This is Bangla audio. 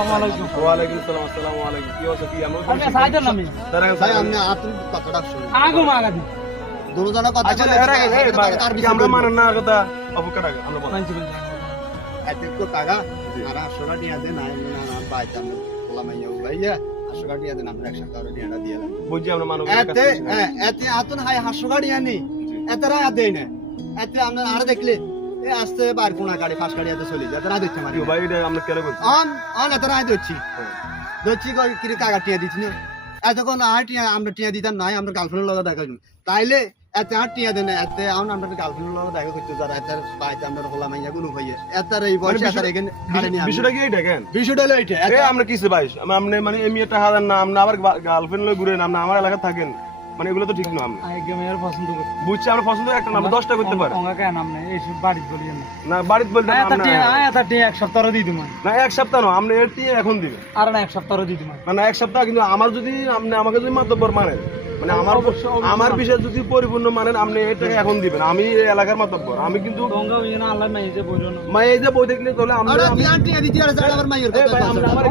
আসসালামু আলাইকুম। ওয়া আলাইকুম আসসালাম। আসসালামু আলাইকুম। কি অবস্থা? কি আমরা আপনি সাইদের নামি ভাই আপনি আতুন কথাটা শুনুন আগো মাগাদি দুজনের কথা আচ্ছা বলে এর আগে এই ভাই কি আমরা মানেন না কথা অপকার আগে আমরা বলেন। মানছি বলছি এত টাকা আর 800 টাকা দিয়ে দেন না না ভাই আমি বলা মাইয়া ভাইয়া 800 টাকা দিয়ে দেন আমরা 1 সপ্তাহ দিয়ে দিয়ে দেন বুঝছি আমরা মানব এতে এতে আতুন হাই 800 টাকা দিয়ে নি এতরা দেই না এতে আমরা আর দেখলে এ আসতে বার কোনা গাড়ি ফাঁস গাড়ি এত চলে যায় এতরা দেখতে মানে ভাই এটা আমরা কেন বলছি অন অন এতরা দচ্ছি দচ্ছি কই কি কাগা টিয়া দিছি না এতক্ষণ আর টিয়া আমরা টিয়া দিতাম নাই আমরা গার্লফ্রেন্ডের লগে দেখা করব তাইলে এতে আর টিয়া দেন এতে আমরা গার্লফ্রেন্ডের লগে দেখা করতে যারা এত বাইতে আমরা হলা মাইয়া গুলো হইয়ে এতার এই বয়সে এতার এখানে খাড়ে নি বিষয়টা কি এটা কেন বিষয়টা হলো এইটা এ আমরা কিসে ভাই আমরা মানে এমনি একটা হাজার না আমরা আবার গার্লফ্রেন্ড লই ঘুরে না আমরা আমার এলাকা থাকেন মানে এগুলো তো ঠিক না আমরা আগে মেয়ের পছন্দ করি বুঝছি আমরা পছন্দ একটা না আমরা 10টা করতে পারি ওঙ্গা কেন নাম নাই এই বাড়ি বলি না না বাড়িতে বলতে আয়া আমরা তা এক সপ্তাহ দি দিমা না এক সপ্তাহ না আমরা এটি এখন দিবে আর না এক সপ্তাহ দি দিমা না এক সপ্তাহ কিন্তু আমার যদি আপনি আমাকে যদি মাতব্বর মানেন মানে আমার বিষয় যদি পরিপূর্ণ মানেন আপনি এটা এখন দিবেন আমি এই এলাকার মাতব্বর আমি কিন্তু ওঙ্গা ওই না আল্লাহ মাইজে বইলো না মা এই যে বই দেখলে তাহলে আমরা টিয়া দিতে আর আবার মাইয়ের এই ভাই, কথা আমরা আমার